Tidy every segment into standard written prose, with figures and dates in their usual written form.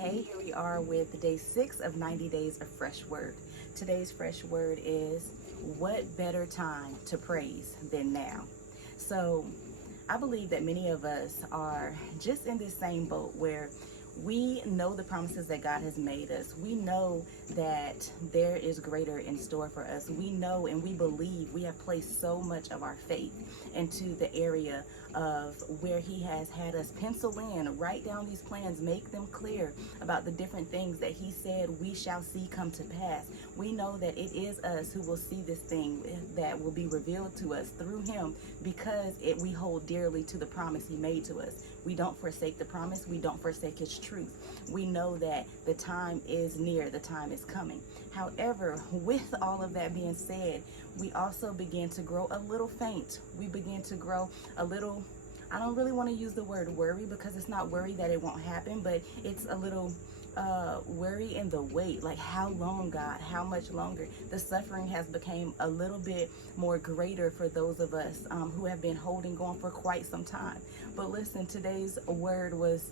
Hey, here we are with day 6 of 90 days of fresh word. Today's fresh word is, what better time to praise than now? So I believe that many of us are just in this same boat where we know the promises that God has made us. We know that there is greater in store for us. We know and we believe we have placed so much of our faith into the area of where He has had us pencil in, write down these plans, make them clear about the different things that He said we shall see come to pass. We know that it is us who will see this thing that will be revealed to us through Him because we hold dearly to the promise He made to us. We don't forsake the promise. We don't forsake His truth. We know that the time is near, the time is coming. However, with all of that being said, we also begin to grow a little faint. We begin to grow a little, I don't really want to use the word worry because it's not worry that it won't happen, but it's a little worry in the wait. Like, how long, God? How much longer? The suffering has become a little bit more greater for those of us who have been holding on for quite some time. But listen, today's word was,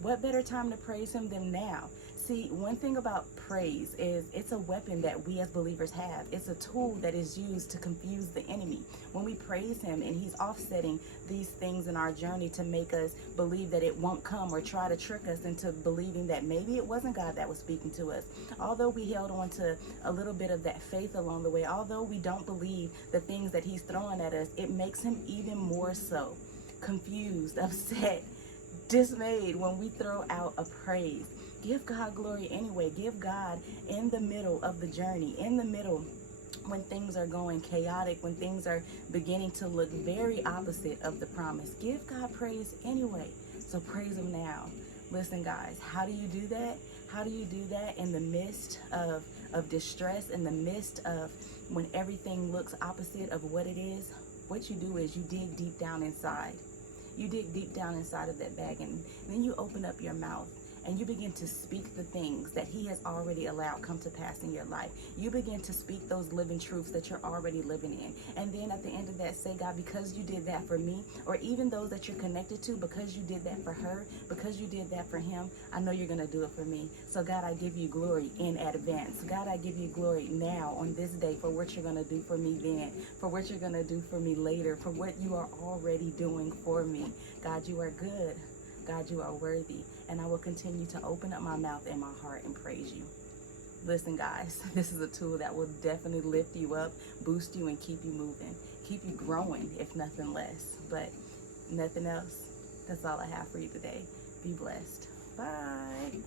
what better time to praise Him than now? See, one thing about praise is it's a weapon that we as believers have. It's a tool that is used to confuse the enemy. When we praise Him and He's offsetting these things in our journey to make us believe that it won't come, or try to trick us into believing that maybe it wasn't God that was speaking to us. Although we held on to a little bit of that faith along the way, although we don't believe the things that He's throwing at us, it makes Him even more so confused, upset, dismayed when we throw out a praise. Give God glory anyway. Give God in the middle of the journey, in the middle when things are going chaotic, when things are beginning to look very opposite of the promise. Give God praise anyway. So praise Him now. Listen, guys, how do you do that? How do you do that in the midst of distress, in the midst of when everything looks opposite of what it is? What you do is you dig deep down inside. You dig deep down inside of that bag, and then you open up your mouth and you begin to speak the things that He has already allowed come to pass in your life. You begin to speak those living truths that you're already living in. And then at the end of that, say, God, because you did that for me, or even those that you're connected to, because you did that for her, because you did that for him, I know you're going to do it for me. So God, I give you glory in advance. God, I give you glory now on this day for what you're going to do for me then, for what you're going to do for me later, for what you are already doing for me. God, you are good. God, you are worthy, and I will continue to open up my mouth and my heart and praise you. Listen, guys, this is a tool that will definitely lift you up, boost you, and keep you moving, keep you growing, if nothing less. But nothing else, that's all I have for you today. Be blessed. Bye.